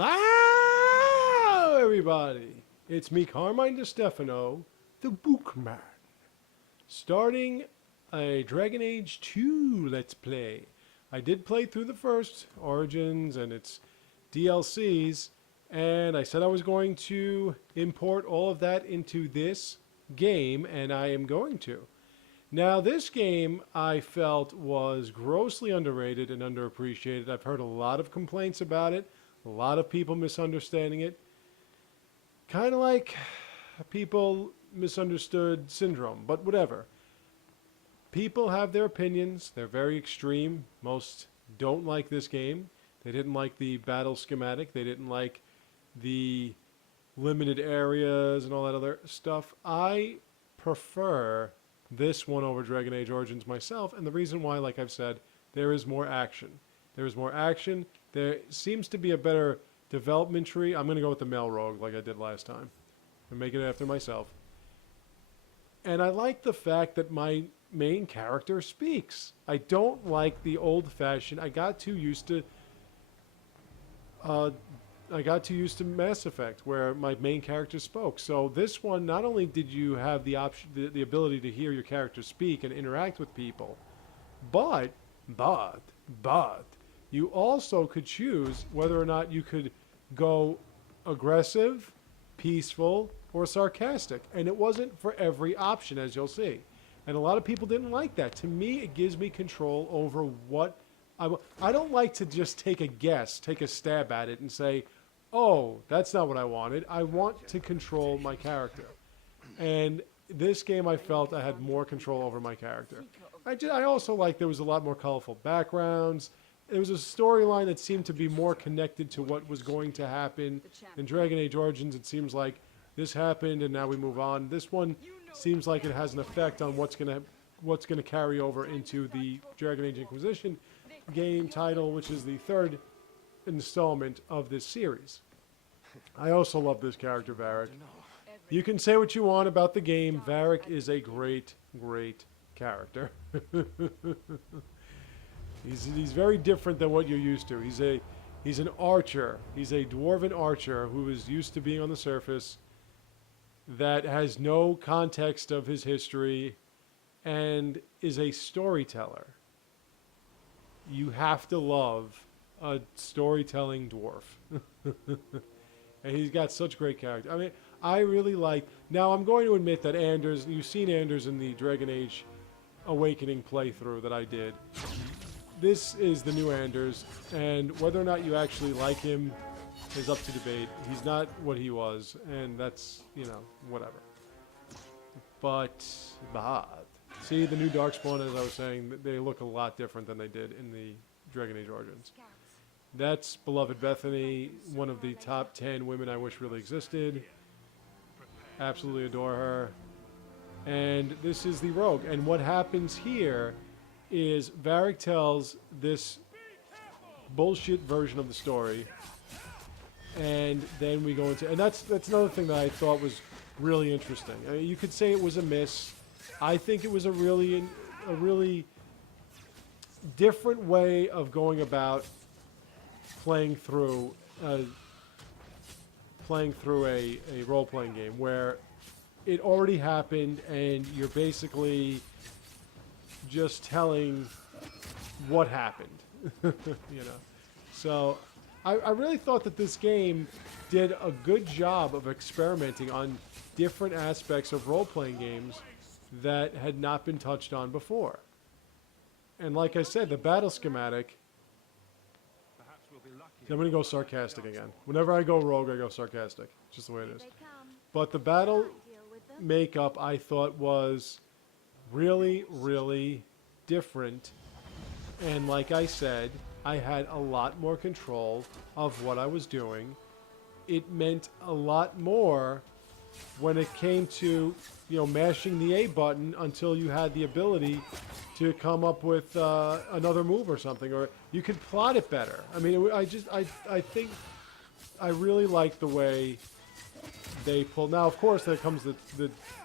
Hello, everybody. It's me, Carmine DeStefano, the BookMan, starting a Dragon Age 2 Let's Play. I did play through the first, Origins and its DLCs, and I said I was going to import all of that into this game, and I am going to. Now, this game I felt was grossly underrated and underappreciated. I've heard a lot of complaints about it. A lot of people misunderstanding it. Kind of like people misunderstood Syndrome, but whatever. People have their opinions. They're very extreme. Most don't like this game. They didn't like the battle schematic. They didn't like the limited areas and all that other stuff. I prefer this one over Dragon Age Origins myself, and the reason why, like I've said, there is more action. There is more action. There seems to be a better development tree. I'm going to go with the male rogue like I did last time and make it after myself. And I like the fact that my main character speaks. I don't like the old-fashioned. I got too used to Mass Effect, where my main character spoke. So this one, not only did you have the option, the ability to hear your character speak and interact with people, but you also could choose whether or not you could go aggressive, peaceful, or sarcastic. And it wasn't for every option, as you'll see. And a lot of people didn't like that. To me, it gives me control over what I don't like to just take a guess, take a stab at it and say, oh, that's not what I wanted. I want to control my character. And this game, I felt I had more control over my character. I also liked there was a lot more colorful backgrounds. It was a storyline that seemed to be more connected to what was going to happen. In Dragon Age Origins, it seems like this happened and now we move on. This one seems like it has an effect on what's gonna carry over into the Dragon Age Inquisition game title, which is the third installment of this series. I also love this character, Varric. You can say what you want about the game. Varric is a great, great character. He's very different than what you're used to. He's an archer. He's a dwarven archer who is used to being on the surface, that has no context of his history, and is a storyteller. You have to love a storytelling dwarf. And he's got such great character. I mean, I really like... Now, I'm going to admit that Anders... You've seen Anders in the Dragon Age Awakening playthrough that I did. This is the new Anders, and whether or not you actually like him is up to debate. He's not what he was, and that's, you know, whatever. But... See, the new Darkspawn, as I was saying, they look a lot different than they did in the Dragon Age Origins. That's Beloved Bethany, one of the top 10 women I wish really existed. Absolutely adore her. And this is the Rogue. And what happens here is Varric tells this bullshit version of the story. And then we go into... And that's another thing that I thought was really interesting. I mean, you could say it was a miss. I think it was a really different way of going about playing through a role-playing game, where it already happened and you're basically just telling what happened. You know, so I really thought that this game did a good job of experimenting on different aspects of role-playing games that had not been touched on before. And like I said, the battle schematic... I'm going to go sarcastic again. Whenever I go rogue, I go sarcastic. It's just the way it is. But the battle makeup, I thought, was really, really different. And like I said, I had a lot more control of what I was doing. It meant a lot more when it came to, you know, mashing the A button until you had the ability to come up with another move or something, or you could plot it better. I mean, I think I really like the way they pull. Now, of course, there comes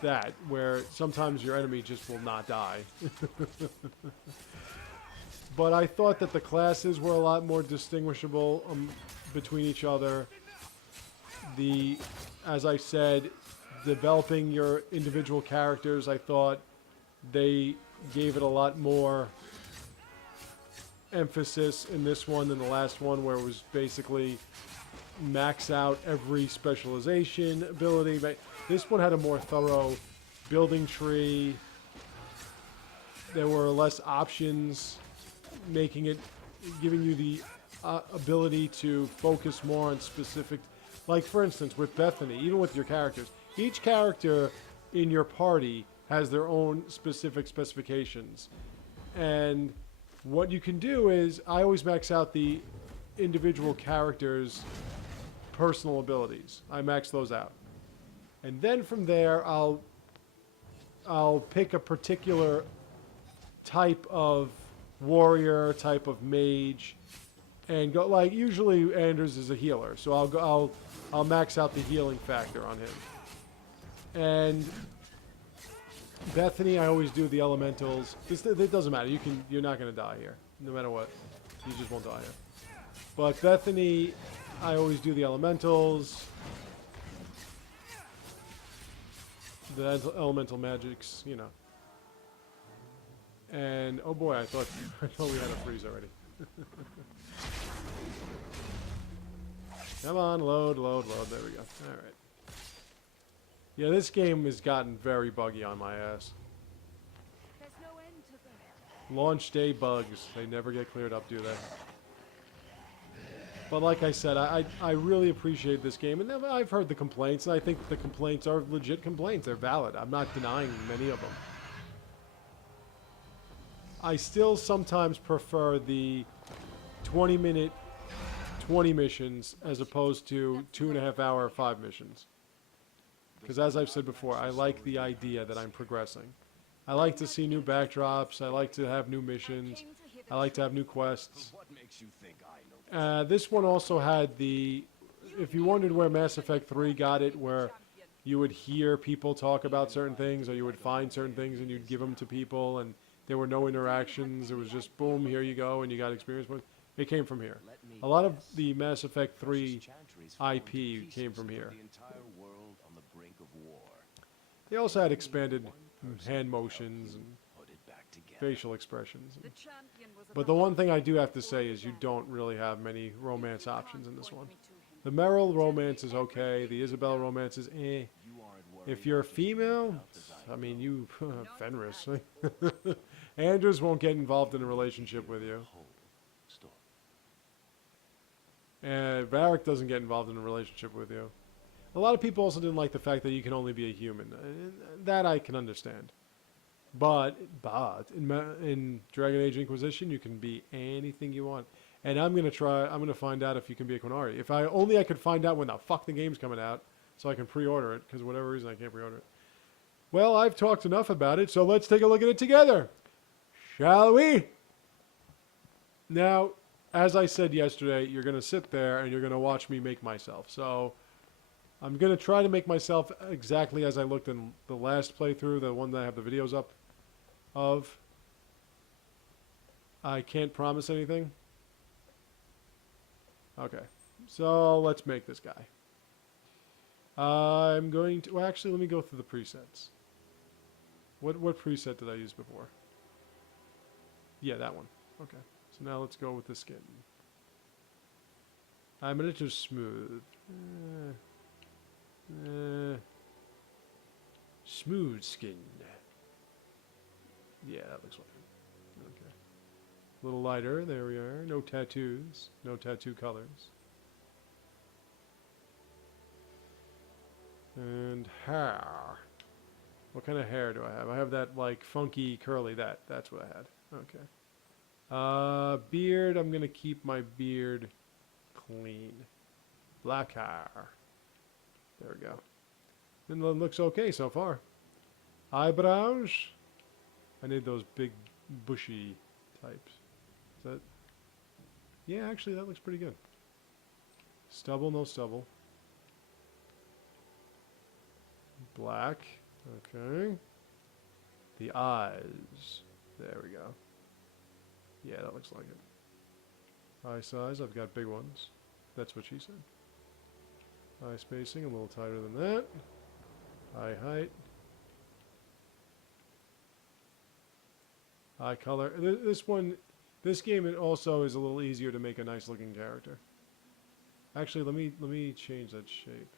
that where sometimes your enemy just will not die. But I thought that the classes were a lot more distinguishable between each other. As I said, developing your individual characters, I thought they gave it a lot more emphasis in this one than the last one, where it was basically max out every specialization ability. But this one had a more thorough building tree. There were less options, giving you the ability to focus more on specific. Like, for instance, with Bethany, even with your characters, each character in your party has their own specific specifications. And what you can do is, I always max out the individual characters' personal abilities. I max those out. And then from there, I'll pick a particular type of warrior, type of mage, and go, like, usually Anders is a healer, so I'll max out the healing factor on him. And Bethany, I always do the elementals. It doesn't matter. You're not going to die here, no matter what. You just won't die here. But Bethany, I always do the elementals. The elemental magics, you know. And oh boy, I thought we had a freeze already. Come on, load. There we go. All right. Yeah, this game has gotten very buggy on my ass. There's no end to them. Launch day bugs. They never get cleared up, do they? But like I said, I really appreciate this game. And I've heard the complaints, and I think the complaints are legit complaints. They're valid. I'm not denying many of them. I still sometimes prefer the 20-minute, 20 missions as opposed to 2.5 hour, 5 missions. Because as I've said before, I like the idea that I'm progressing. I like to see new backdrops. I like to have new missions. I like to have new quests. This one also had the... If you wondered where Mass Effect 3 got it, where you would hear people talk about certain things, or you would find certain things and you'd give them to people, and there were no interactions. It was just, boom, here you go, and you got experience points. It came from here. A lot of the Mass Effect 3 IP came from here. They also had expanded hand motions and facial expressions. But the one thing I do have to say is you don't really have many romance options in this one. The Meryl romance is okay. The Isabel romance is eh. If you're a female, I mean, you... Fenris. Anders won't get involved in a relationship with you. And Varric doesn't get involved in a relationship with you. A lot of people also didn't like the fact that you can only be a human. That I can understand. But in Dragon Age Inquisition, you can be anything you want. And I'm going to find out if you can be a Qunari. If I could find out when the fuck the game's coming out, so I can pre-order it, because for whatever reason I can't pre-order it. Well, I've talked enough about it, so let's take a look at it together. Shall we? Now, as I said yesterday, you're going to sit there and you're going to watch me make myself. So I'm going to try to make myself exactly as I looked in the last playthrough, the one that I have the videos up of. I can't promise anything. Okay, so let's make this guy. I'm going to... Well, actually, let me go through the presets. What preset did I use before? Yeah, that one. Okay. So now let's go with the skin. I'm going to just smooth. Smooth skin. Yeah, that looks like it. Okay. A little lighter. There we are. No tattoos. No tattoo colors. And hair. What kind of hair do I have? I have that, like, funky, curly, that's what I had. Okay. Beard, I'm going to keep my beard clean. Black hair. There we go. And it looks okay so far. Eyebrows. I need those big, bushy types. Is that... Yeah, actually, that looks pretty good. Stubble, no stubble. Black. Okay. The eyes. There we go. Yeah, that looks like it. Eye size, I've got big ones. That's what she said. Eye spacing, a little tighter than that. Eye height. Eye color. This game it also is a little easier to make a nice looking character. Actually, let me change that shape.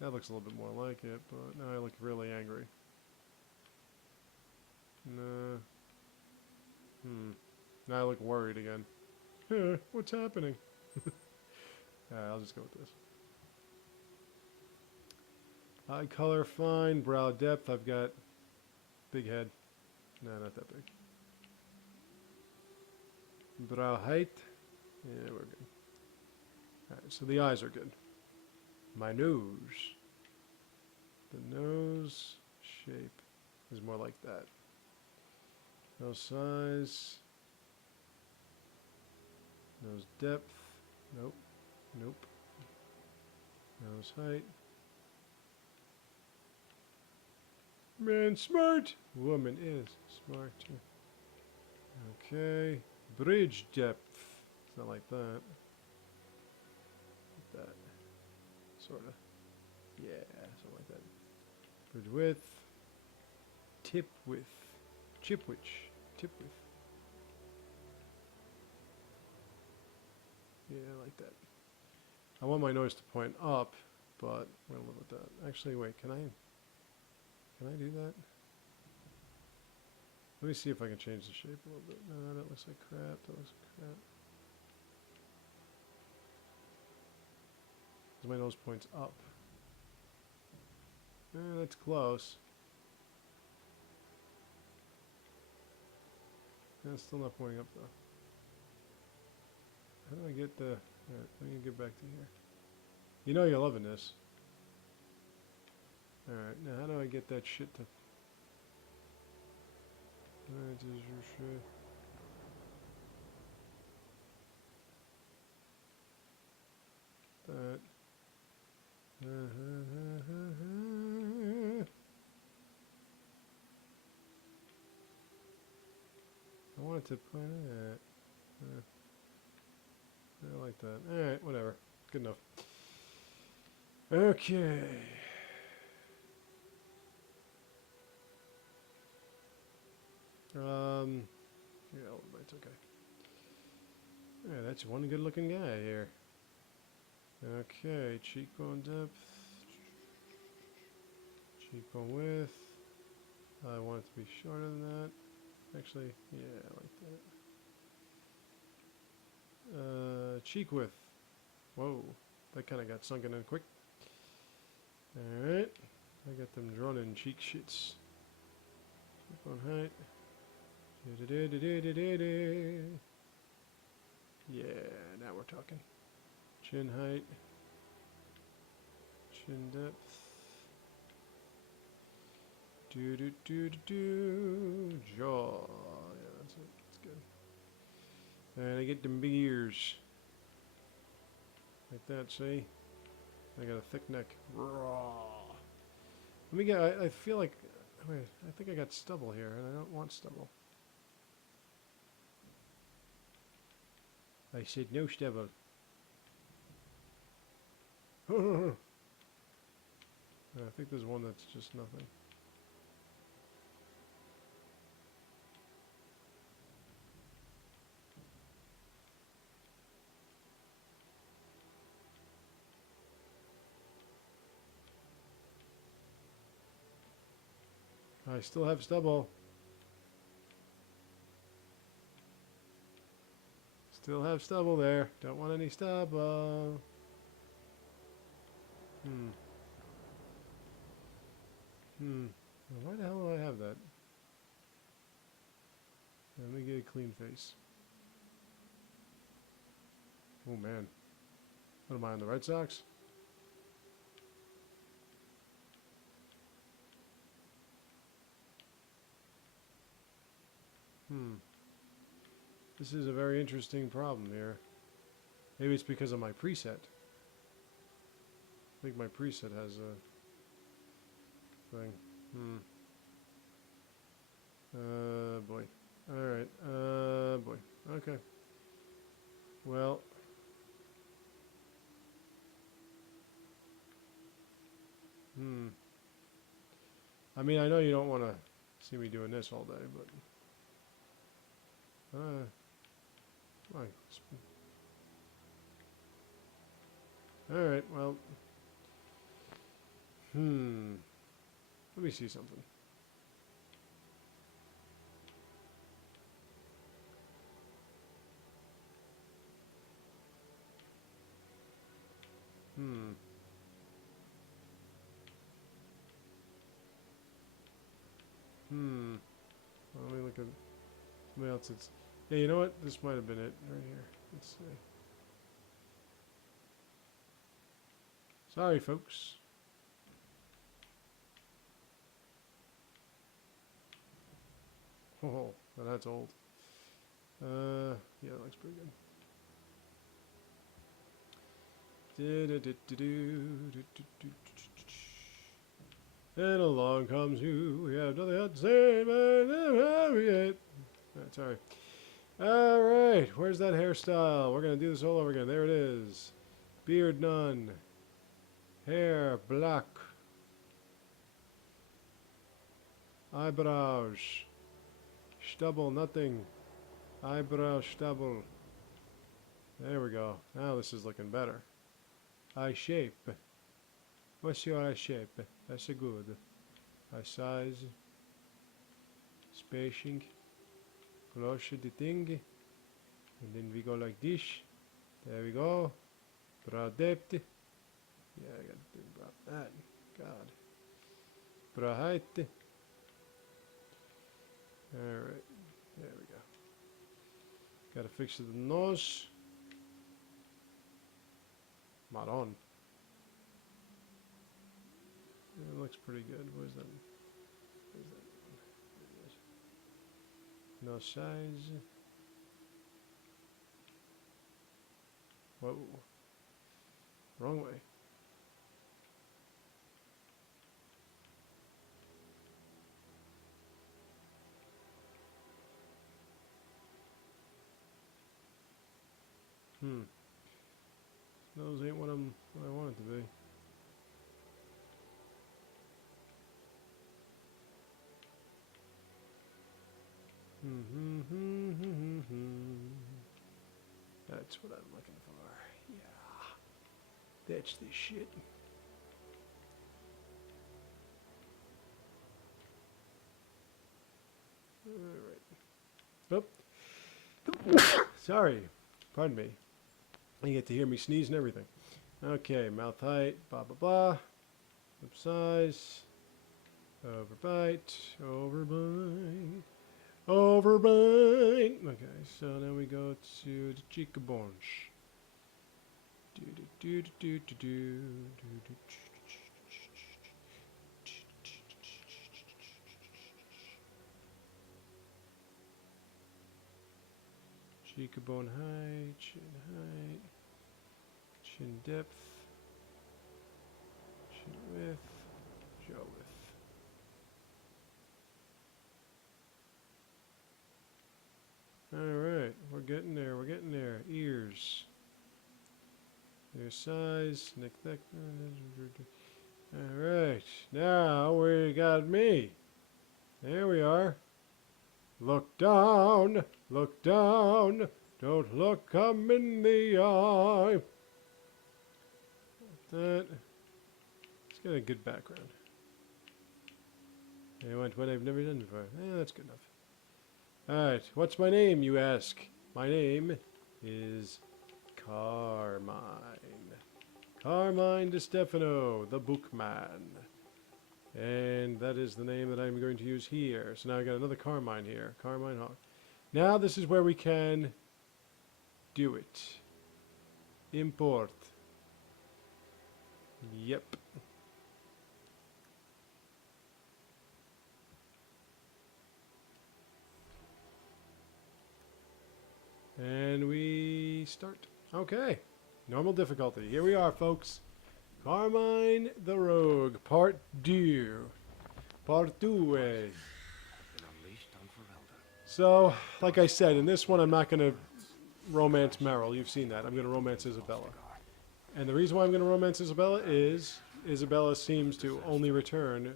That looks a little bit more like it, but now I look really angry. Nah. Now I look worried again. What's happening? I'll just go with this. Eye color, fine. Brow depth, I've got big head. Nah, not that big. Brow height. Yeah, we're good. Alright, so the eyes are good. My nose. The nose shape is more like that. Nose size. Nose depth. Nope. Nope. Nose height. Man smart. Woman is smart too. Okay. Bridge depth. It's not like that. Like that. Sorta. Yeah, something like that. Bridge width. Tip width. Chip width. Tip width. Yeah, I like that. I want my nose to point up, but we're gonna live with that. Actually, wait, can I do that? Let me see if I can change the shape a little bit. No, that looks like crap. That looks like crap. 'Cause my nose points up. That's close. It's still not pointing up though. How do I get the... Alright, let me get back to here. You know you're loving this. Alright, now how do I get that shit to... Alright, this is your shit. That. I wanted to point it. I like that. Alright, whatever. Good enough. Okay. Yeah, it's okay. Yeah, that's one good looking guy here. Okay, cheekbone depth. Cheekbone width. I want it to be shorter than that. Actually, yeah, I like that. Cheek width. Whoa, that kind of got sunken in quick. Alright, I got them drawn in cheek shits. Cheekbone height. Yeah, now we're talking. Chin height. Chin depth. Jaw. Yeah, that's it. That's good. And I get them big ears. Like that, see? I got a thick neck. Raw. Let me get, I feel like, wait, I think I got stubble here, and I don't want stubble. I said no stubble. I think there's one that's just nothing. I still have stubble. Still have stubble there. Don't want any stubble. Why the hell do I have that? Let me get a clean face. Oh man. What am I on the Red Sox? This is a very interesting problem here. Maybe it's because of my preset. I think my preset has a thing. Boy. Alright. Boy. Okay. Well, Hmm. I mean, I know you don't want to see me doing this all day, but... Why? Alright, well... Let me see something. Well, let me look at somebody else's. Yeah, you know what? This might have been it right here. Let's see. Sorry, folks. Oh, well, that's old. Yeah, that looks pretty good. And along comes you. We have nothing else to say, but that's all right. All right, where's that hairstyle? We're gonna do this all over again. There it is. Beard none. Hair black. Eyebrows. Stubble nothing. Eyebrow stubble. There we go. Now this is looking better. Eye shape. What's your eye shape? That's a good. Eye size. Spacing. Closer the thing. And then we go like this. There we go. Brow depth. Yeah, I got to do brow. That. God. Brow height. Alright. There we go. Gotta fix the nose. Maron. Yeah, it looks pretty good. Where's that? Where's that? There it is. No size. Whoa. Wrong way. Nose ain't what I want it to be. That's what I'm looking for. Yeah. That's the shit. Alright. Oh. Sorry. Pardon me. You get to hear me sneeze and everything. Okay, mouth height, blah blah blah. Lip size. Overbite. Overbite. Overbite. Okay, so now we go to the cheekbones. Cheekbone height, chin depth, chin width, jaw width. Alright, we're getting there, we're getting there. Ears. Ear size, neck thickness. Alright, now we got me. There we are. Look down, don't look 'em in the eye. That. It's got a good background. I want what I've never done before. That's good enough. Alright, what's my name, you ask? My name is Carmine. Carmine DeStefano, the BookMan. And that is the name that I'm going to use here. So now I got another Carmine here. Carmine Hawk. Now this is where we can do it. Import. Yep. And we start. Okay. Normal difficulty. Here we are, folks. Carmine the Rogue, Part 2. Part 2. So, like I said, in this one I'm not going to romance Meryl. You've seen that. I'm going to romance Isabella. And the reason why I'm going to romance Isabella is Isabella seems to only return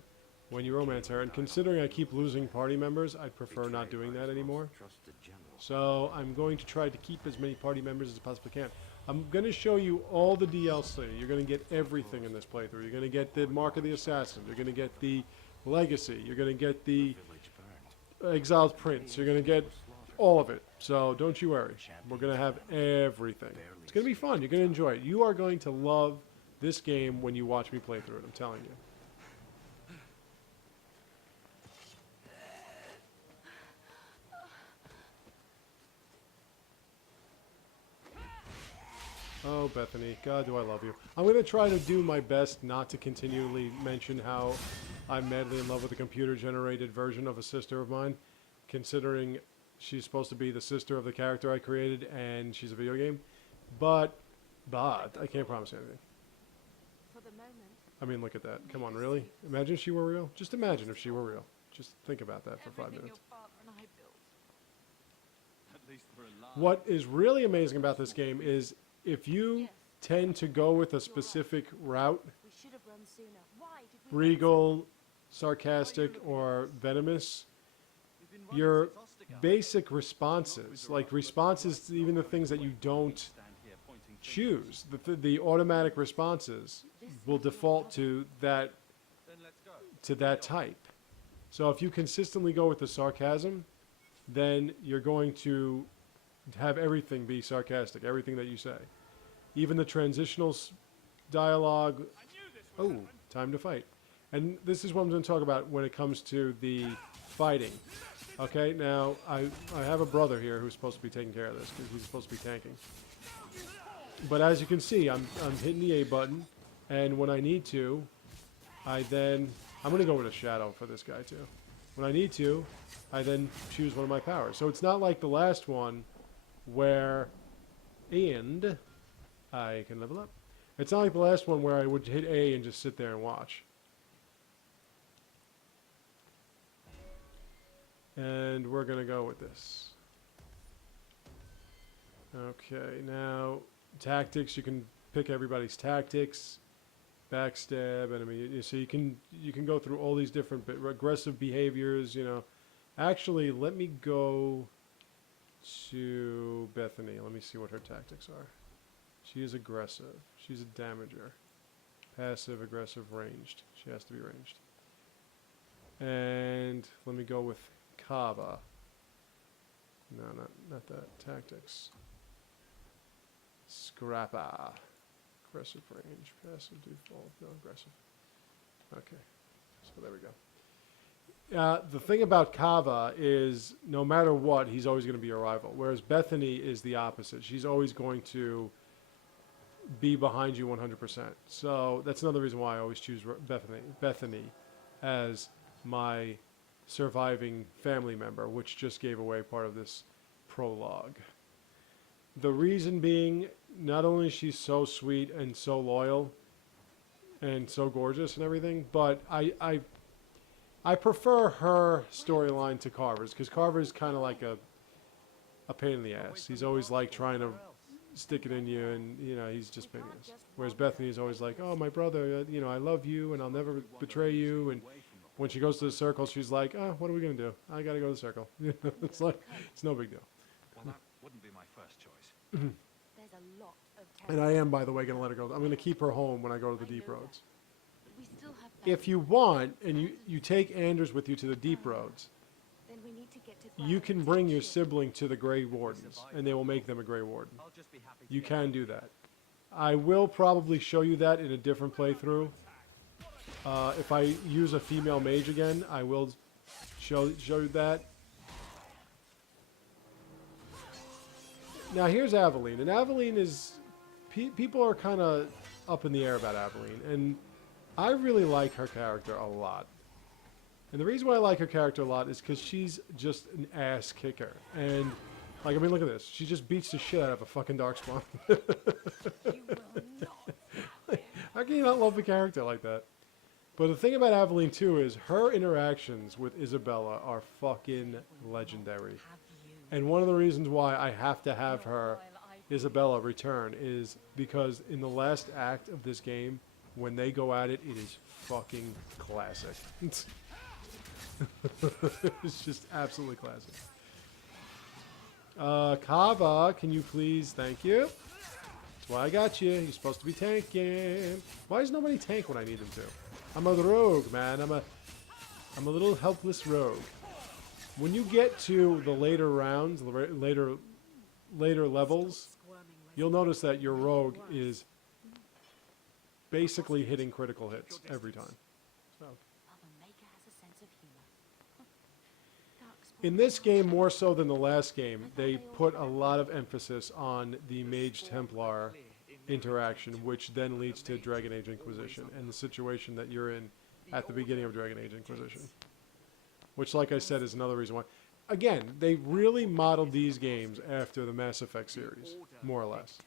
when you romance her. And considering I keep losing party members, I'd prefer not doing that anymore. So I'm going to try to keep as many party members as I possibly can. I'm going to show you all the DLC. You're going to get everything in this playthrough. You're going to get the Mark of the Assassin. You're going to get the Legacy. You're going to get the Exiled Prince. You're going to get all of it. So don't you worry. We're going to have everything. It's going to be fun. You're going to enjoy it. You are going to love this game when you watch me play through it. I'm telling you. Oh, Bethany. God, do I love you. I'm going to try to do my best not to continually mention how I'm madly in love with a computer-generated version of a sister of mine, considering she's supposed to be the sister of the character I created, and she's a video game. But I can't promise anything. For the moment. I mean, look at that. Come on, really? Imagine if she were real? Just imagine if she were real. Just think about that for 5 minutes. What is really amazing about this game is if you tend to go with a specific route, We should have run sooner. Why did we regal, sarcastic, or venomous, your basic responses, like responses to even the things that you don't choose, the automatic responses will default to that type. So if you consistently go with the sarcasm, then you're going to have everything be sarcastic, everything that you say. Even the transitional dialogue. Oh, time to fight. And this is what I'm going to talk about when it comes to the fighting. Okay, now I have a brother here who's supposed to be taking care of this because he's supposed to be tanking. But as you can see, I'm hitting the A button, and when I need to, I'm going to go with a shadow for this guy too. When I need to, I then choose one of my powers. So it's not like the last one where, and I can level up. It's not like the last one where I would hit A and just sit there and watch. And we're going to go with this. Okay, now tactics, you can pick everybody's tactics. Backstab, enemy. So you can go through all these different aggressive behaviors, you know. Actually, let me go to Bethany. Let me see what her tactics are. She is aggressive. She's a damager. Passive, aggressive, ranged. She has to be ranged. And let me go with Kava. No, not that. Tactics. Scrappa. Aggressive range. Passive default. No, aggressive. Okay. So there we go. The thing about Kava is no matter what, he's always going to be a rival. Whereas Bethany is the opposite. She's always going to be behind you 100%. So that's another reason why I always choose Bethany as my surviving family member, which just gave away part of this prologue. The reason being, not only is she so sweet and so loyal and so gorgeous and everything, but I prefer her storyline to Carver's, because Carver's kind of like a pain in the ass. He's always like trying to stick it in you, and you know, he's just pain in the ass. Whereas Bethany is always like, oh, my brother, you know, I love you and I'll never betray you. And when she goes to the circle, she's like, oh, what are we going to do? I got to go to the circle. It's like, it's no big deal. Well, that wouldn't be my first choice. There's a lot of And I am, by the way, going to let her go. I'm going to keep her home when I go to the deep roads. We still have If you want, and you take Anders with you to the deep roads, then we need to get to you can bring your sibling to the Grey Wardens, and they will make them a Grey Warden. I'll just be happy. You can do that. I will probably show you that in a different playthrough. If I use a female mage again, I will show you that. Now here's Aveline, and Aveline is... people are kind of up in the air about Aveline, and I really like her character a lot. And the reason why I like her character a lot is because she's just an ass kicker. And, like, I mean, look at this. She just beats the shit out of a fucking Darkspawn. How can you not love the character like that? But the thing about Aveline, too, is her interactions with Isabella are fucking legendary. And one of the reasons why I have to have her, Isabella, return is because in the last act of this game, when they go at it, it is fucking classic. It's just absolutely classic. Kava, can you please? Thank you. That's why I got you. You're supposed to be tanking. Why does nobody tank when I need them to? I'm a rogue, man. I'm a little helpless rogue. When you get to the later rounds, later levels, you'll notice that your rogue is basically hitting critical hits every time. So. In this game, more so than the last game, they put a lot of emphasis on the Mage Templar interaction, which then leads to Dragon Age Inquisition and the situation that you're in at the beginning of Dragon Age Inquisition. Which, like I said, is another reason why. Again, they really modeled these games after the Mass Effect series, more or less.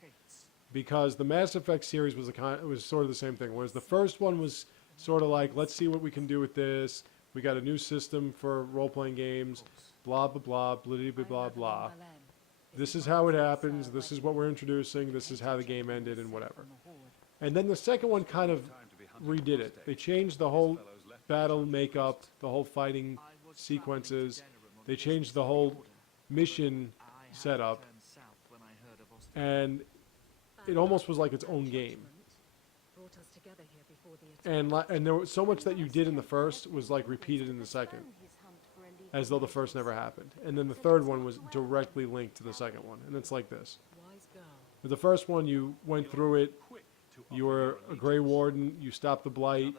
Because the Mass Effect series was sort of the same thing, whereas the first one was sort of like, let's see what we can do with this. We got a new system for role-playing games, blah, blah, blah, blah, blah, blah, blah. This is how it happens. This is what we're introducing. This is how the game ended and whatever. And then the second one kind of redid it. They changed the whole battle makeup, the whole fighting sequences. They changed the whole mission setup. And it almost was like its own game. And there was so much that you did in the first was like repeated in the second, as though the first never happened. And then the third one was directly linked to the second one, and it's like this. With the first one, you went through it, you were a Grey Warden, you stopped the Blight,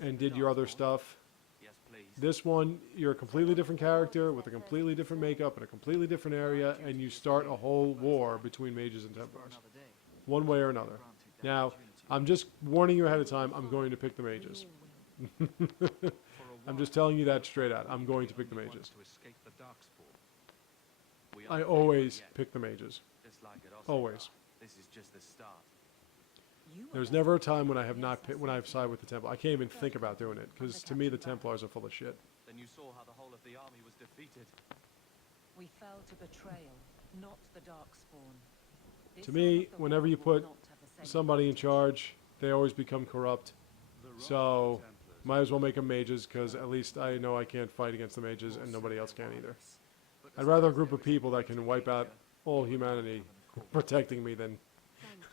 and did your other stuff. This one, you're a completely different character with a completely different makeup in a completely different area, and you start a whole war between mages and Templars, one way or another. Now, I'm just warning you ahead of time, I'm going to pick the mages. I'm just telling you that straight out. I'm going to pick the mages. I always pick the mages. Always. There's never a time when I have not when I've sided with the Templar. I can't even think about doing it, because to me the Templars are full of shit. Then you saw how the whole of the army was defeated. We fell to betrayal, not the Darkspawn. To me, whenever you put somebody in charge, they always become corrupt. So, might as well make them mages, because at least I know I can't fight against the mages, and nobody else can either. I'd rather a group of people that can wipe out all humanity protecting me than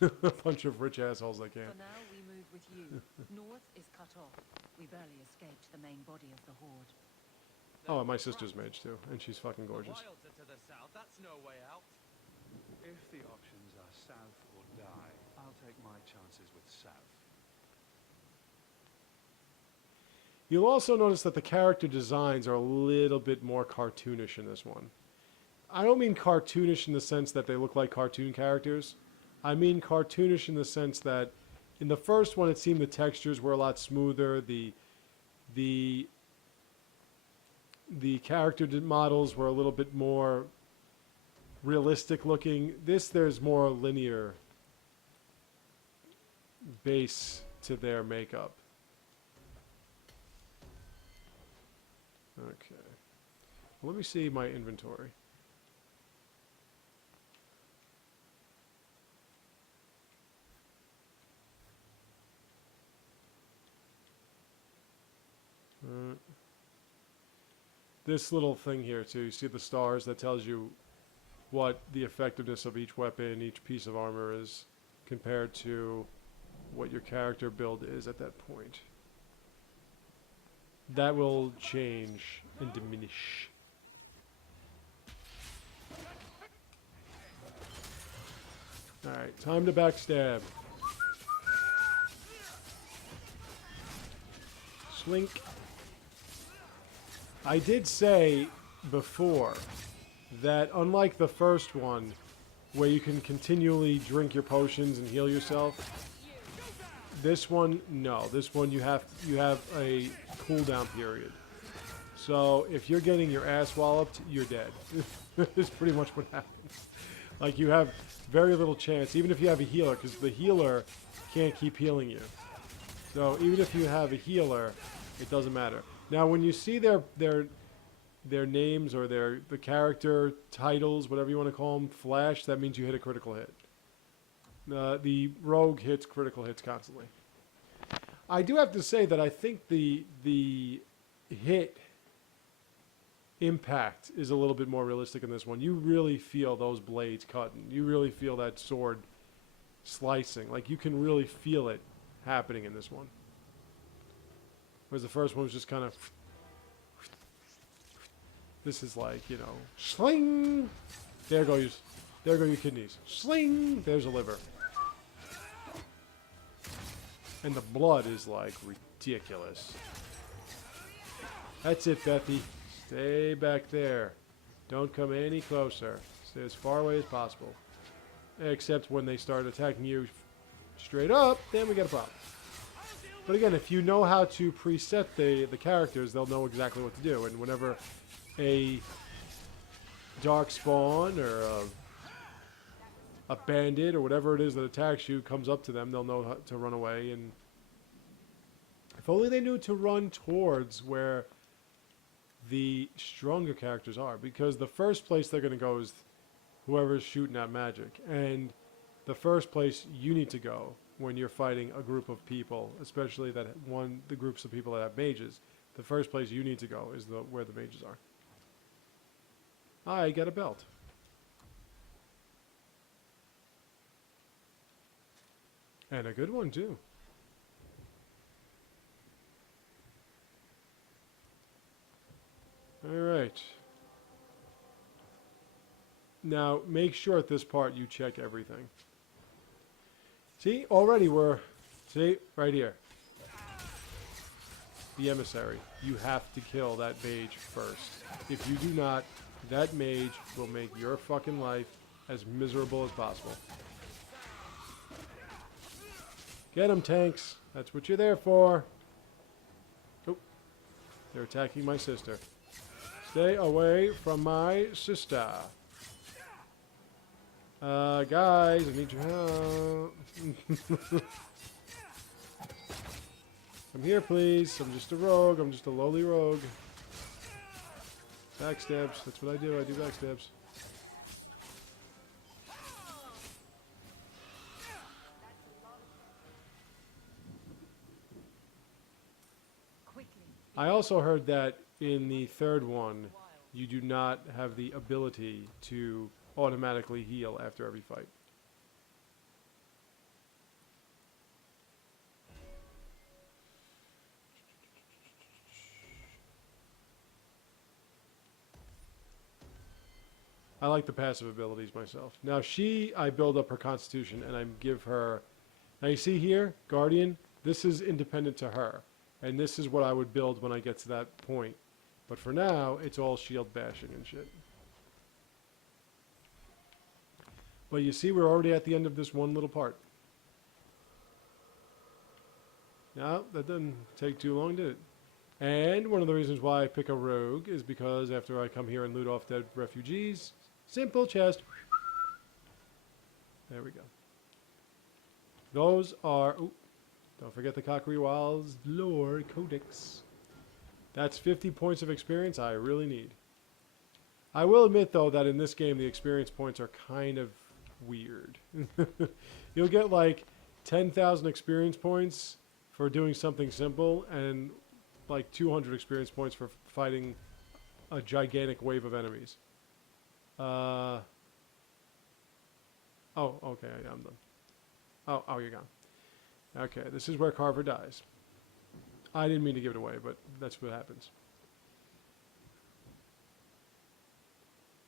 a bunch of rich assholes that can't. For now, we move with you. North is cut off. We barely escaped the main body of the horde. Oh, and my sister's mage too, and she's fucking gorgeous. Wilds are to the south. That's no way out. If the options are south or die, I'll take my chances with south. You'll also notice that the character designs are a little bit more cartoonish in this one. I don't mean cartoonish in the sense that they look like cartoon characters. I mean cartoonish in the sense that in the first one it seemed the textures were a lot smoother, the character models were a little bit more realistic looking. There's more linear base to their makeup. Okay. Let me see my inventory. This little thing here too, you see the stars, that tells you what the effectiveness of each weapon, each piece of armor is compared to what your character build is at that point. That will change and diminish. Alright, time to backstab. Slink. I did say before that unlike the first one, where you can continually drink your potions and heal yourself, this one, no. This one you have a cooldown period. So if you're getting your ass walloped, you're dead. That's pretty much what happens. Like, you have very little chance, even if you have a healer, because the healer can't keep healing you. So even if you have a healer, it doesn't matter. Now, when you see their names or the character titles, whatever you want to call them, flash, that means you hit a critical hit. The rogue hits critical hits constantly. I do have to say that I think the hit impact is a little bit more realistic in this one. You really feel those blades cutting. You really feel that sword slicing. Like, you can really feel it happening in this one. Whereas the first one was just kind of... This is like, you know, sling! There go your kidneys. Sling! There's a liver. And the blood is, like, ridiculous. That's it, Bethy. Stay back there. Don't come any closer. Stay as far away as possible. Except when they start attacking you straight up, then we got a problem. But again, if you know how to preset the characters, they'll know exactly what to do. And whenever a dark spawn or a bandit or whatever it is that attacks you comes up to them, they'll know how to run away. And if only they knew to run towards where the stronger characters are, because the first place they're going to go is whoever's shooting at magic, and the first place you need to go when you're fighting a group of people, especially the groups of people that have mages, the first place you need to go is where the mages are. I got a belt. And a good one, too. Alright. Now, make sure at this part you check everything. See, already see, right here. The emissary. You have to kill that mage first. If you do not, that mage will make your fucking life as miserable as possible. Get them, tanks. That's what you're there for. Oh, they're attacking my sister. Stay away from my sister. Guys, I need your help. Come here, please. I'm just a rogue. I'm just a lowly rogue. Backstabs. That's what I do. I do backstabs. I also heard that in the third one, you do not have the ability to automatically heal after every fight. I like the passive abilities myself. Now I build up her constitution and I give her... Now you see here, Guardian, this is independent to her. And this is what I would build when I get to that point. But for now, it's all shield bashing and shit. But you see, we're already at the end of this one little part. No, that didn't take too long, did it? And one of the reasons why I pick a rogue is because after I come here and loot off dead refugees, simple chest. There we go. Those are... Ooh, don't forget the Cockriwal's Lore Codex. That's 50 points of experience I really need. I will admit, though, that in this game, the experience points are kind of weird. You'll get like 10,000 experience points for doing something simple and like 200 experience points for fighting a gigantic wave of enemies. Oh, okay, I'm done. Oh, you're gone. Okay, this is where Carver dies. I didn't mean to give it away, but that's what happens.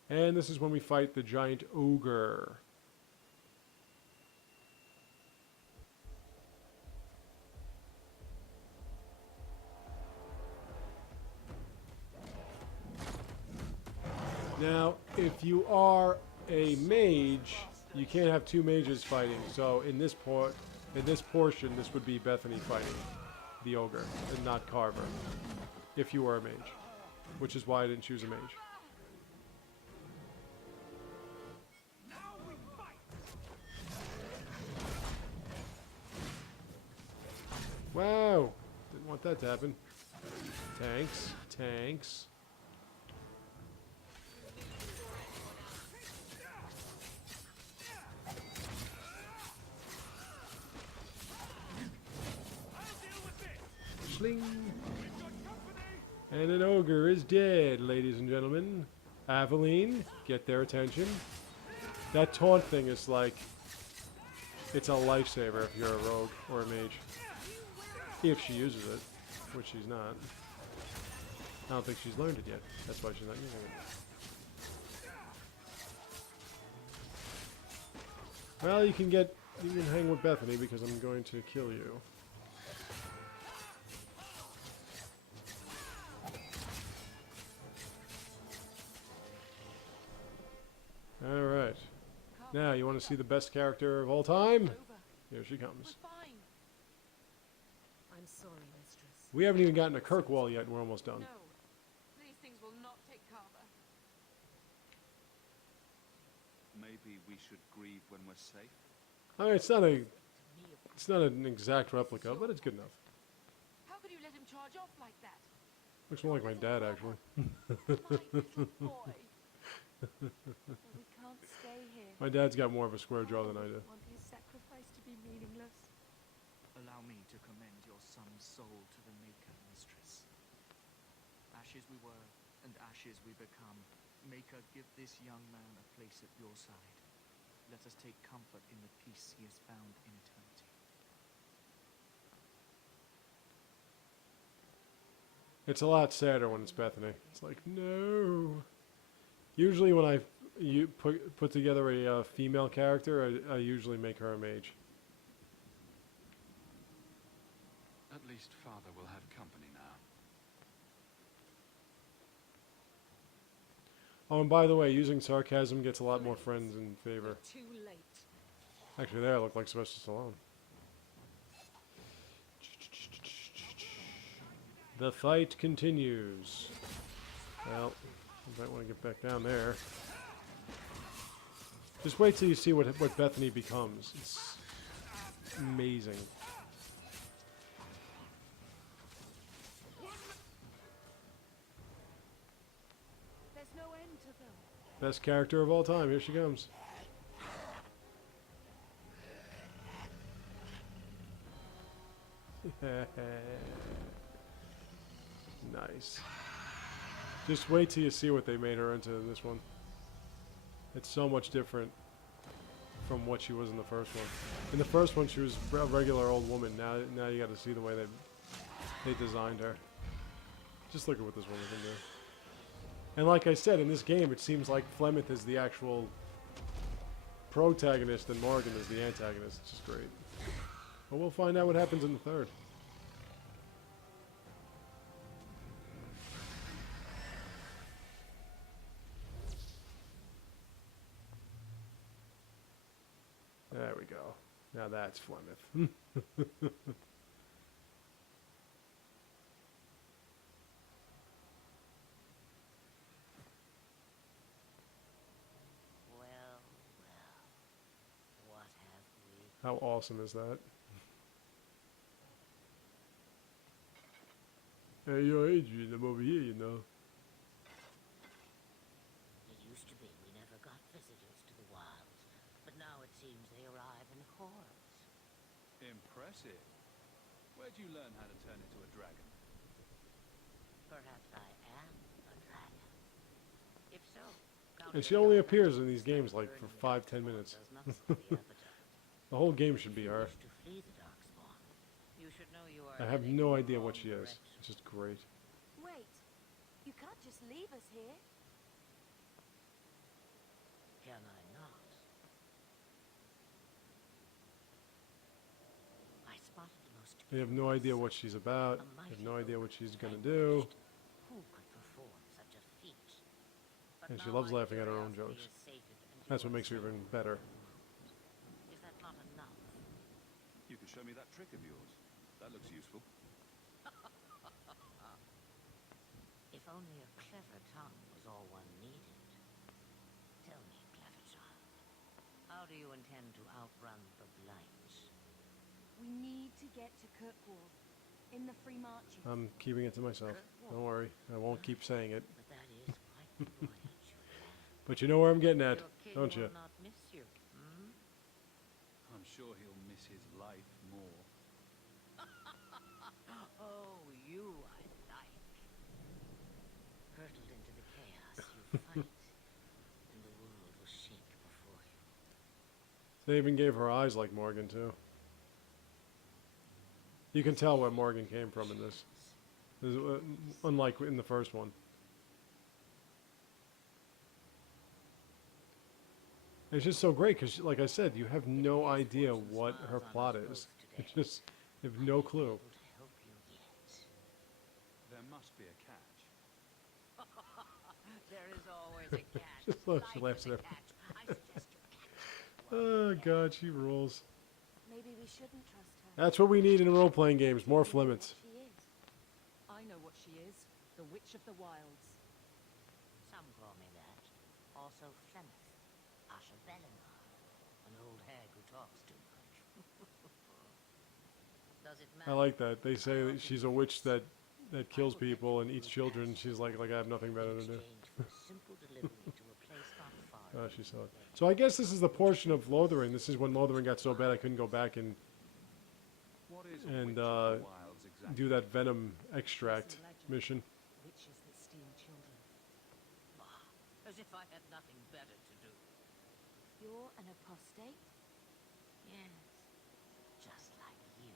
And this is when we fight the giant ogre. Now, if you are a mage, you can't have two mages fighting. So in this portion, this would be Bethany fighting the ogre and not Carver, if you were a mage, which is why I didn't choose a mage. Wow, didn't want that to happen. Tanks, tanks. Fling. And an ogre is dead, ladies and gentlemen. Aveline, get their attention. That taunt thing is like, it's a lifesaver if you're a rogue or a mage. If she uses it, which she's not. I don't think she's learned it yet. That's why she's not using it. Well, you can hang with Bethany because I'm going to kill you. Alright. Now, you want to see the best character of all time? Here she comes. We're fine. I'm sorry, mistress. We haven't even gotten to Kirkwall yet, and we're almost done. No. These things will not take cover. Maybe we should grieve when we're safe. I mean, it's not an exact replica, but it's good enough. How could you let him charge off like that? Looks more like my dad, actually. My little boy. We can't stay here. My dad's got more of a square jaw than I do. Want his sacrifice to be meaningless? Allow me to commend your son's soul to the Maker, mistress. Ashes we were, and ashes we become. Maker, give this young man a place at your side. Let us take comfort in the peace he has found in eternity. It's a lot sadder when it's Bethany. It's like, no. Usually when I put together a female character, I usually make her a mage. At least Father will have company now. Oh, and by the way, using sarcasm gets a lot more friends in favor. Too late. Actually, there I look like Sylvester Stallone. The fight continues. Well, I might want to get back down there. Just wait till you see what Bethany becomes. It's amazing. There's no end to them. Best character of all time. Here she comes. Nice. Just wait till you see what they made her into in this one. It's so much different from what she was in the first one. In the first one, she was a regular old woman. Now you got to see the way they designed her. Just look at what this woman can do. And like I said, in this game, it seems like Flemeth is the actual protagonist and Morgan is the antagonist. It's just great. But we'll find out what happens in the third. There we go. Now that's Flemeth. Well, what have we? How awesome is that? Hey, yo, Adrian, I'm over here, you know. It used to be we never got visitors to the wilds, but now it seems they arrive in hordes. Impressive. Where'd you learn how to turn into a dragon? Perhaps I am a dragon. If so, count And it she only done. appears in these games like for 5-10 minutes. Does not slow the appetite. The whole game should be her. Wish to flee the darkspawn. You should know you are I have heading no in the idea what wrong she is. direction. It's just great. Wait. You can't just leave us here. Can I not? I spotted the most I have no idea what she's about. I have no idea what she's gonna do. Who could perform such a feat? But And she now loves my laughing at her own curiosity jokes. is sated and That's you what are makes her safe. even better. Is that not enough? You could show me that trick of yours. That looks useful. If only a clever tongue was all one needed. Tell me, clever child, how do you intend to outrun the blight? We need to get to Kirkwall. In the free marches. I'm keeping it to myself. Don't worry. I won't keep saying it. But that is quite the voyage, you have. But you know where I'm getting at, Your king don't you? will not miss you, hmm? I'm sure he'll miss his life more. Oh, You I like. Hurtled into the chaos you fight, and the world will shake before you. They even gave her eyes like Morgan, too. You can tell where Morgan came from in this. This is, unlike in the first one. It's just so great because, like I said, you have no idea what her plot is. It's just, you have no clue. Able to help you yet. There must be a catch. There is always a catch. Just look, she Life laughs is a at her. catch. I suggest you catch. Oh, God, she rules. Maybe we shouldn't trust her. That's what we need in role-playing games, more Flemets. She is. I know what she is. The Witch of the Wilds. Some call me that. Also Flemeth, Asha Bellinar, an old hag who talks too much. Does it matter? I like that. They say that she's a witch that kills people and eats children. She's like I have nothing better to do. Simple delivery to a place not far. Oh, she saw it. So I guess this is the portion of Lothering. This is when Lothering got so bad I couldn't go back and What is And, a witch of the wilds exactly? do that venom extract mission. Witches that steal children. As if I had nothing better to do. You're an apostate? Yes. Just like you.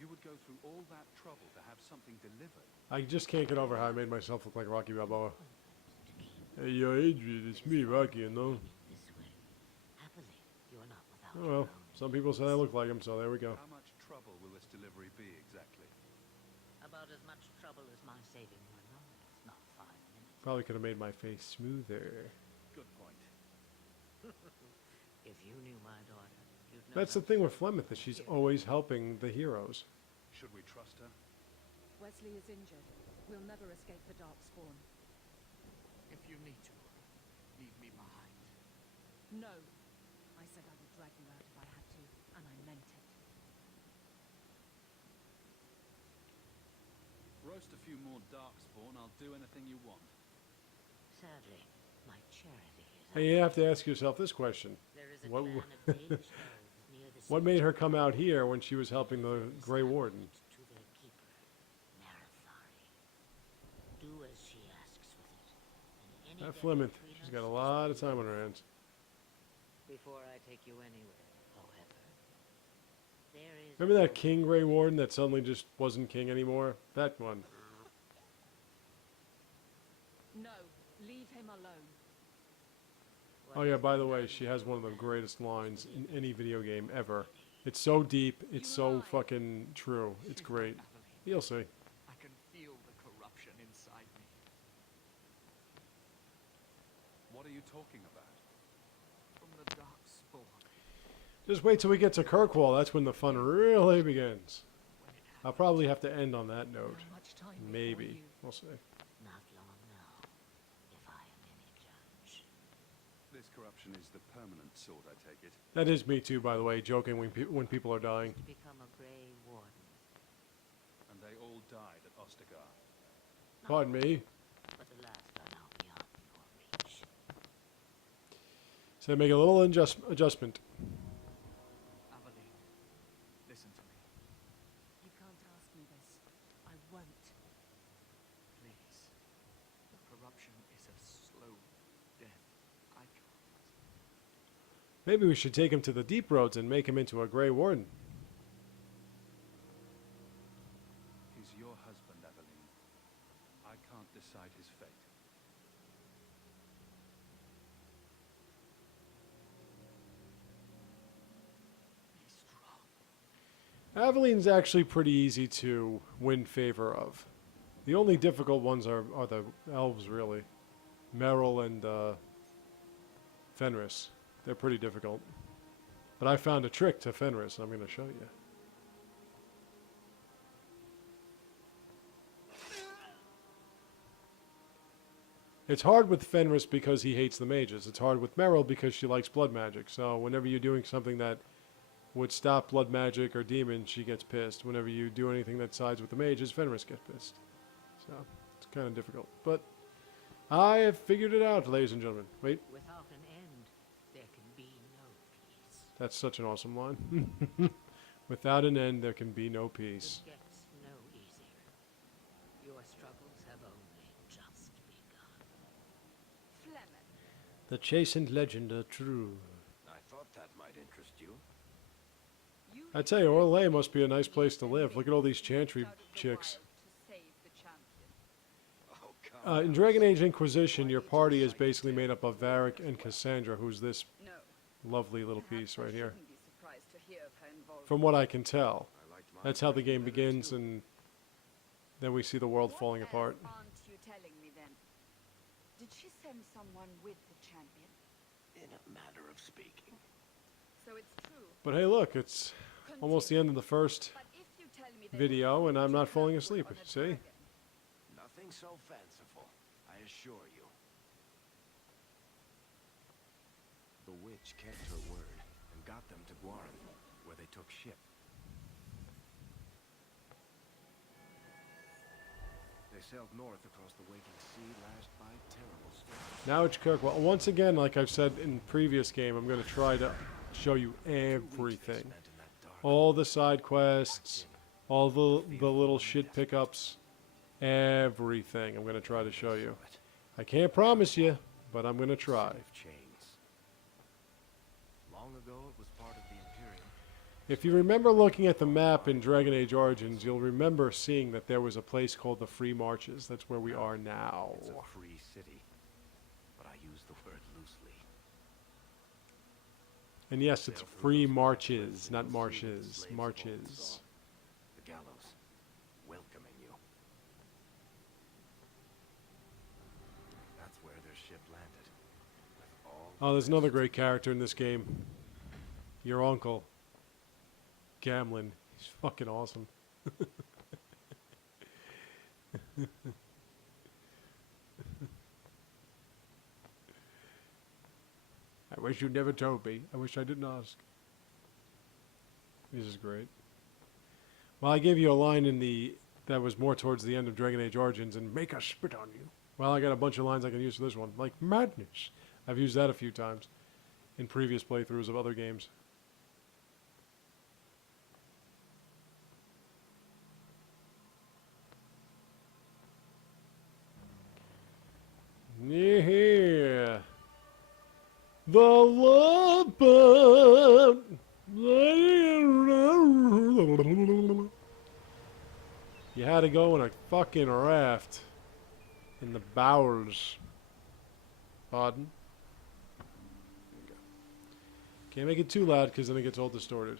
You would go through all that trouble to have something delivered. I just can't get over how I made myself look like Rocky Balboa. To keep Hey, yo, Adrian, it's me, Rocky, you know. this way. Happily, you're not without Oh, your well, own some people say I look like him, so there we go. How much trouble will this delivery be exactly? About as much trouble as my saving one life, not 5 minutes. Probably could have made my face smoother. Good point. If you knew my daughter, you'd know. That's the how thing with Flemeth, is she's always helping the heroes. Should we trust her? Wesley is injured. We'll never escape the Darkspawn. If you need to, leave me behind. No. I said I would drag you out if I had to, and I meant it. Roast a few more darkspawn, I'll do anything you want. Sadly, my charity is. And you have to ask yourself this question. There is a What clan w- of Danish elves near the What made her come out here when she was helping the Grey Warden? To their keeper, Narathari. Do as she asks with it. And any That debt Flemeth, between she's us got a is lot of paid time on her hands. Before I take you anywhere, however, there is. Remember that King Grey Warden that suddenly just wasn't king anymore? That one. No. Leave him alone. Oh yeah, by the way, she has one of the greatest lines in any video game ever. It's so deep, it's so fucking true. It's great. You'll see. I can feel the corruption inside me. What are you talking about? From the dark spawn. Just wait till we get to Kirkwall. That's when the fun really begins. When it I'll probably have to end on that note. How much time before Maybe. you... We'll see. Not long now, if I am any judge. This corruption is the permanent sort, I take it. That is me too, by the way, joking when people are dying. To become a Grey Warden. And they all died at Ostagar. Pardon me. But the last are now beyond your reach. So make a little adjustment. Aveline, listen to me, You can't ask me this. I won't. please. The corruption is a slow death. I can't. Maybe we should take him to the deep roads and make him into a Grey Warden. He's your husband, Aveline. I can't decide his fate. Be strong. Aveline's actually pretty easy to win favor of. The only difficult ones are the elves, really. Merrill and Fenris. They're pretty difficult. But I found a trick to Fenris, and I'm going to show you. It's hard with Fenris because he hates the mages. It's hard with Merrill because she likes blood magic. So whenever you're doing something that would stop blood magic or demons, she gets pissed. Whenever you do anything that sides with the mages, Fenris gets pissed. So it's kind of difficult. But I have figured it out, ladies and gentlemen. Wait, Without an end, there can be no peace. that's such an awesome line. Without an end, there can be no peace. It gets no easier. The chastened legend are true. I thought that might interest you. I tell you, Orlais must be a nice place to live. Look at all these chantry chicks. Oh, come In Dragon Age Inquisition, your party is basically made up of Varric and Cassandra, who's this lovely little piece right here. From what I can tell. I liked my That's how the game begins, and then we see the world falling apart. Aren't you telling me then? Did she send someone with the champion? in a matter of speaking. So it's true. But hey, look, it's almost the end of the first But if you tell me they video, were and I'm to not falling Kirkwood asleep. on a See? dragon, Nothing so fanciful, I assure you. The witch kept her word and got them to Guaran, where they took ship. They sailed north across the waking sea, lashed by terrible storms. Now it's Kirkwall. Once again, like I've said in previous game, I'm going to try to show you 2 weeks they everything. spent in that dark All the side quests, all the little shit pickups, everything I'm going to try to show you. I can't promise you, but I'm going to try. City of chains. Long ago it was part of the Imperium. If you remember looking at the map in Dragon Age Origins, you'll remember seeing that there was a place called the Free Marches. That's where we are now. It's a free city, but I use the word loosely. And yes, it's Free Marches, not marshes. Marches. The gallows, welcoming you. That's where their ship landed. With all Oh, there's another great character in this game. Your uncle. Gamlin. He's fucking awesome. I wish you never told me. I wish I didn't ask. This is great. Well, I gave you a line in the that was more towards the end of Dragon Age Origins, and make us spit on you. Well, I got a bunch of lines I can use for this one, like madness. I've used that a few times in previous playthroughs of other games. Yeah. The love boat. You had to go in a fucking raft in the bowels. Pardon? There you go. Can't make it too loud because then it gets all distorted.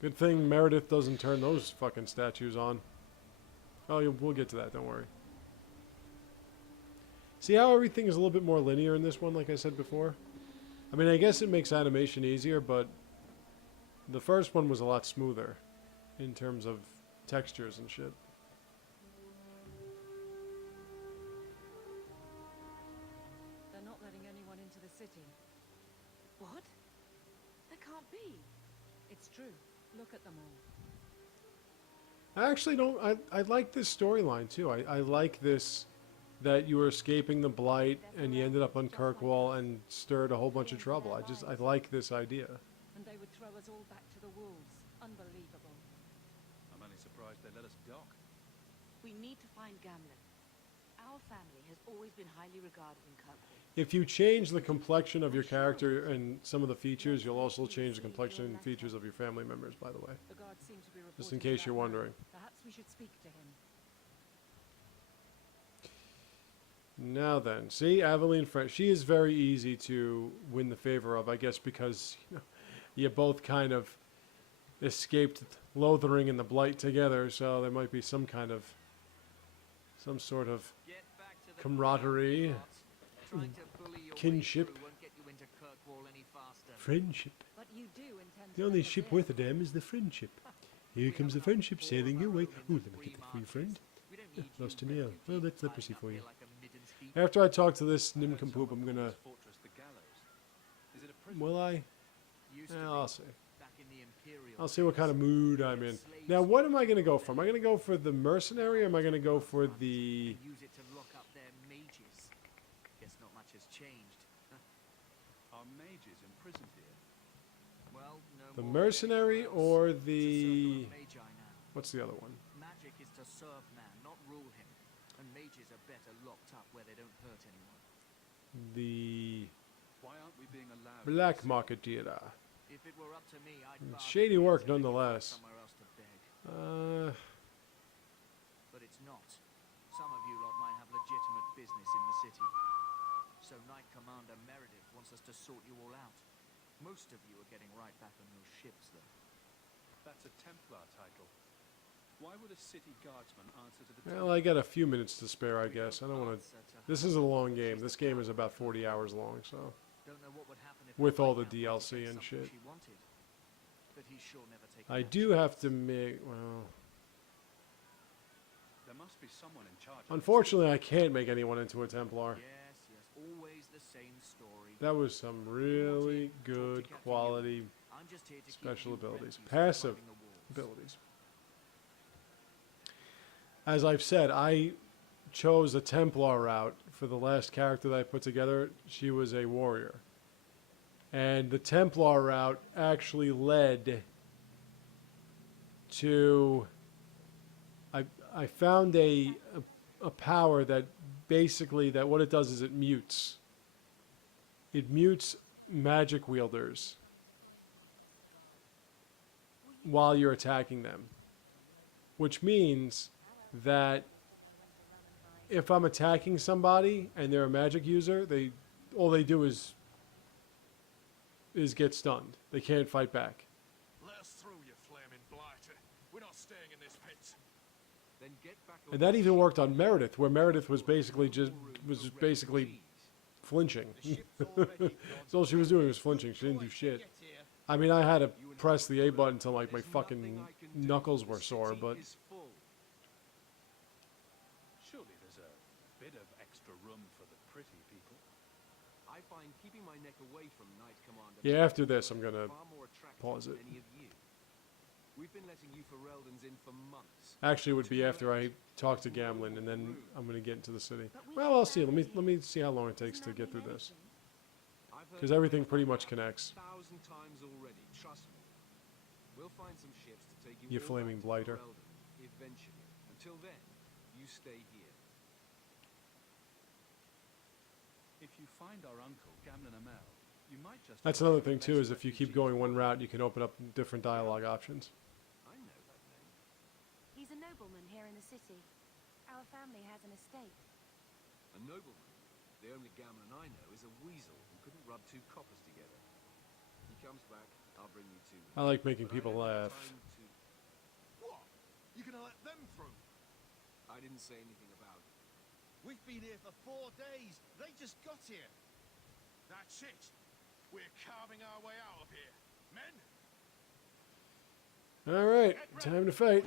Good thing Meredith doesn't turn those fucking statues on. Oh, we'll get to that, don't worry. See how everything is a little bit more linear in this one, like I said before? I mean, I guess it makes animation easier, but the first one was a lot smoother in terms of textures and shit. They're not letting anyone into the city. What? That can't be. It's true. Look at them all. I actually don't... I like this storyline, too. I like this... that you were escaping the Blight, and you ended up on Kirkwall and stirred a whole bunch of trouble. I like this idea. And they would throw us all back to the wolves. Unbelievable. I'm only surprised they let us dock. We need to find Gamlen. Our family has always been highly regarded in Kirkwood. If you change the complexion of your character and some of the features, you'll also change the complexion and features of your family members, by the way. The guards seem to be Just in reporting case you're about wondering. Harry. Perhaps we should speak to him. Now then, see, Aveline French. She is very easy to win the favor of, I guess, because you both kind of escaped Lothering and the Blight together, so there might be some sort of Get back to the camaraderie, ground, Trying to bully your way kinship, through won't get you into Kirkwall any faster. friendship. But you do intend The to only let us ship in. worth a damn is the friendship. Here comes the friendship sailing your way. Ooh, let me get that for you, friend. We don't need Lost you an ear. refugees Well, that's piling leprosy up for here you. like a midden's feet. After I talk to this nincompoop, I'm gonna... Fortress, the gallows. Is it a prison? Will I? Used to I'll be see. back in the Imperial I'll see what kind of days. mood I'm in. Now, what am I going to go for? Am I going to go for the mercenary, or am I going to go for the... And use it to lock up their mages. Guess not much has changed. Are mages imprisoned here? Well, no The more than mercenary anywhere else. or It's a the... circle of magi now. What's the other one? Magic is to serve man, not rule him. And mages are better locked up where they don't hurt anyone. The Why aren't we being allowed? black market dealer. If it were up to me, I'd It's bargain shady here work so that you find nonetheless. somewhere else to beg. But it's not. Some of you lot might have legitimate business in the city. So Knight Commander Meredith wants us to sort you all out. Most of you are getting right back on your ships, though. That's a Templar title. Why would a city guardsman answer to the Well, I got a few minutes to spare, I guess. I don't want to. This is a long game. This game is about 40 hours long, so. Don't know what would happen if With I all find the out where to DLC get and something shit. she wanted. But he's sure never taken I that do chance. have to make. Well, There must be someone in charge. unfortunately, I can't make anyone into a Templar. Yes, always the same story. That was some really good quality I'm just here to keep special you abilities. refuse Passive climbing the walls. abilities. As I've said, I chose a Templar route for the last character that I put together. She was a warrior. And the Templar route actually led to... I found a power that basically, that what it does is it mutes. It mutes magic wielders while you're attacking them. Which means that if I'm attacking somebody and they're a magic user, all they do is get stunned. They can't fight back. Let us through, you flaming blighter. We're not staying in this pit. Then get back on And that your even ship. worked on Meredith, where Meredith was basically flinching. That's all she was doing was flinching. She didn't do shit. I mean, I had to press the A button until like my There's fucking nothing I can do. knuckles The were sore, city but is full. Surely there's a bit of extra room for the pretty people. I find keeping my neck away from Knight Commander yeah, after this I'm gonna far more attractive pause than it. any of you. We've been letting you Fereldans in for months. Actually it would be after I talk to Gamlin, and then I'm gonna get into the city. Well, I'll see. Let me see how long it takes to get through this, I've heard because of everything it pretty much connects. 1,000 times already. Trust me. We'll find some ships to take you. You all flaming back to blighter. Ferelden, eventually. Until then, you stay here. If you find our uncle, Gamlin Amel, you might just. That's another thing too, is if you keep going one route, you can open up different dialogue options. I know that name. He's a nobleman here in the city. Our family has an estate. A nobleman. The only Gamlin I know is a weasel who couldn't rub two coppers together. He comes back, I'll bring you to him. I like making But I people don't have laugh. time to- What? You're gonna let them through? I didn't say anything about it. We've been here for 4 days. They just got here. That's it. We're carving our way out of here. Men? All right, time to fight.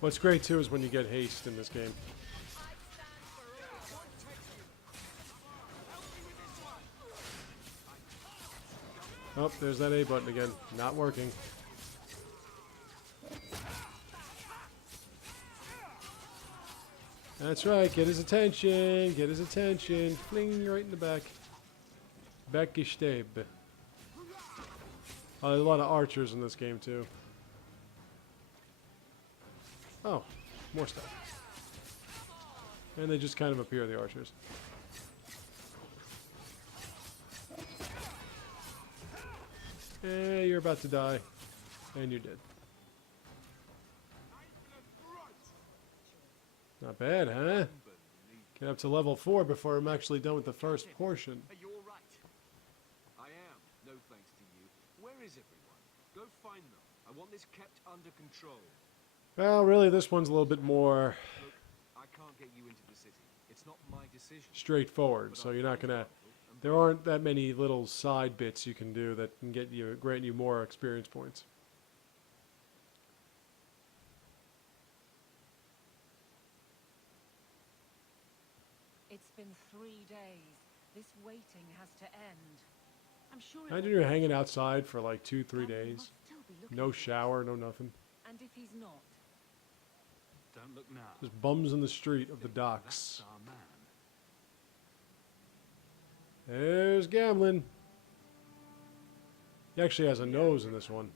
What's great too is when you get haste in this game. Oh, there's that A button again. Not working. That's right. Get his attention. Get his attention. Fling right in the back. Backgestab. Oh, there's a lot of archers in this game too. Oh, more stuff. And they just kind of appear, the archers. You're about to die. And you're dead. Not bad, huh? Get up to level 4 before I'm actually done with the first portion. Hey, you're right. I am, no thanks to you. Where is everyone? Go find them. I want this kept under control. Well, really, this one's a little bit more Look, I can't get you into the city. It's not my decision. straightforward, so you're not gonna... There aren't that many little side bits you can do that can get you, grant you more experience points. It's been 3 days. This waiting has to end. I'm sure. Imagine you're hanging outside for like 2-3 days. No shower, no nothing. And if he's not, Don't look now. Just bums in the street of the docks. That's our man. There's Gamlin. He actually has a nose in this one.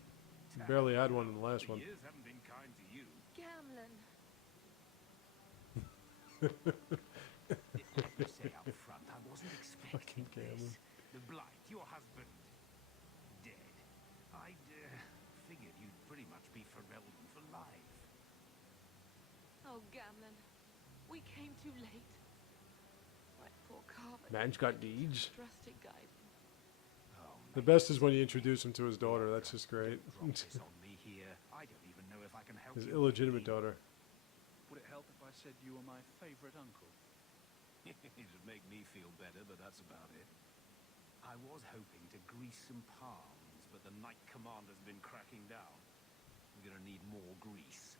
He barely had one in the last one. Years haven't been kind to you. You say up front, I wasn't expecting Gammon. this. The Blight, your husband, dead. I'd figured you'd pretty much be Ferelden for life. Oh, Gamlen. We came too late. My poor Carver. Man's got needs. Trusted guiding. Oh, The best is when you introduce him to his daughter. That's just great. Drop this on me here. I don't even know if I can help His you. illegitimate daughter. Would it help if I said you were my favorite uncle? It'd make me feel better, but that's about it. I was hoping to grease some palms, but the Knight Commander's been cracking down. We're gonna need more grease.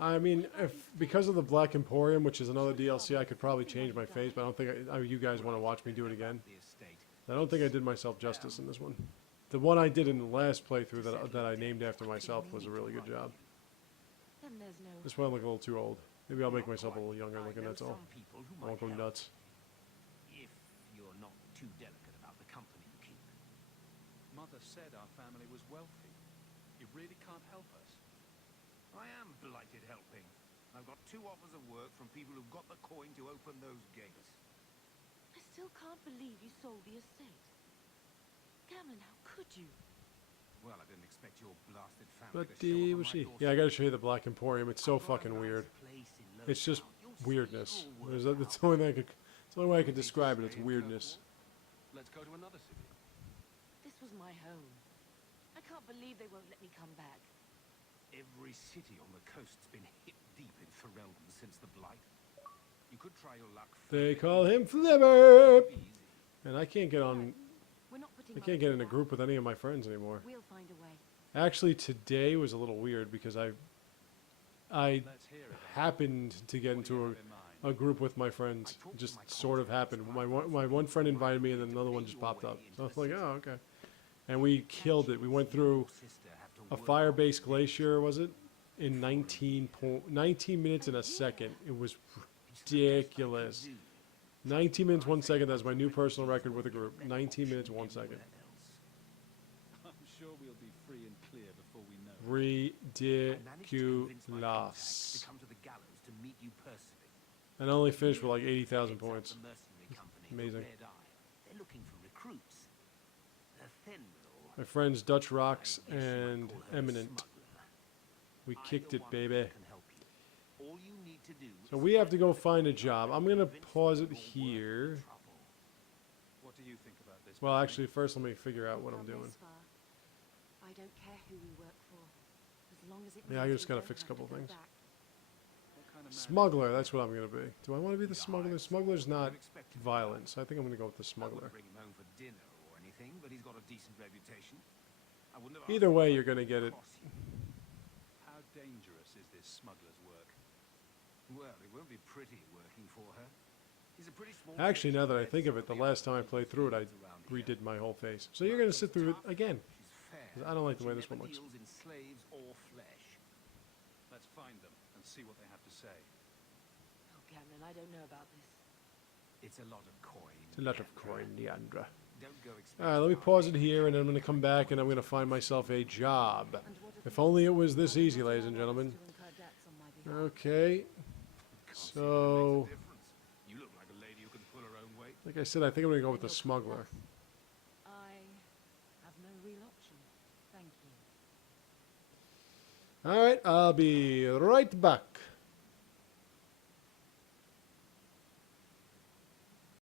I mean, if because of the Black Emporium, which is another DLC, I could probably change my face, but I don't think you guys want to watch me do it again. The estate. I don't think I did myself justice in this one. The one I did in the last playthrough that I named after myself was a really good job. Then there's no. This one I look a little too old. Maybe I'll make myself a little younger looking, I know that's all. some people who I won't might go help, nuts. if you're not too delicate about the company you keep. Mother said our family was wealthy. You really can't help us. I am blighted helping. I've got 2 offers of work from people who've got the coin to open those gates. I still can't believe you sold the estate. Gamlen, how could you? Well, I didn't expect your blasted family But to show up on was my she? doorstep. Yeah, I gotta show you the Black Emporium. It's so I've got a fucking nice weird. place in It's just Lothering. You'll see weirdness. it'll There's work that's out. the only thing I could. It's the only way I could Need to describe it. It's stay in weirdness. Kirkwall? Let's go to another city. This was my home. I can't believe they won't let me come back. Every city on the coast's been hip deep in Ferelden since the Blight. You could try your luck. They further. call him Flipper, It'd be easy. and I can't get on. We're not putting I Mother can't get in a through group with any of my friends anymore. that. We'll find a way. Actually, today was a little weird because I Let's hear it. happened to get What do you into have in mind? a group with my friends. It just sort of happened. My one friend invited me, and then another one just popped up. So I was like, oh, okay. And we killed it. We went through Your sister have to a work fire-based glacier, was it? In 19 minutes and a second. It was ridiculous. 19 minutes, 1 second. That's my new personal record with a group. 19 minutes, 1 second. I'm sure we'll be free and clear before we know it. Ridiculous. to come to the gallows to meet you personally. And I only finished with like 80,000 Heads up points. the mercenary company, the Amazing. Red Eye. They're looking for recruits. Athenril, My friends Dutch Rocks I guess you might and call her a Eminent. smuggler. We I'm kicked the it, one baby. who can help you. All you need to do So is we have to go find find a out job. I'm and gonna convince pause them it you're worth the here. trouble. What do you think about this? Well, Bentley? actually, first let me figure out what I'm Come doing. this far. I don't care who we work for, as long as it Yeah, I means just we gotta don't fix a have couple to go things. back. What kind of man is Smuggler, he? that's what I'm gonna be. Do I want to be the smuggler? Smuggler's not violent, so I think I'm gonna go with the I smuggler. wouldn't bring him home for dinner or anything, but he's got a decent reputation. I wouldn't have Either asked way, him you're gonna get it. cross you. How dangerous is this smuggler's work? Well, it won't be pretty working for her. He's a pretty small Actually, fish now that I compared to think of some it, the the last other time I played through it, I fields around here. redid my whole face. So you're gonna sit through it again. She's fair, 'Cause I don't like the but way she this one never looks. deals in slaves or flesh. Let's find them and see what they have to say. Oh, Gamlen, I don't know about this. It's a lot of coin. It's a lot of Leandra. coin, Leandra. Don't go Alright, let me pause it here, and then I'm gonna come back, and I'm gonna find myself a job. If only it was this easy, ladies and gentlemen. To incur debts on my behalf. Okay. So, You look like a lady who can pull her own weight. like I said, I think I'm gonna go with the smuggler. I have no real option. Thank you. Alright, I'll be right back.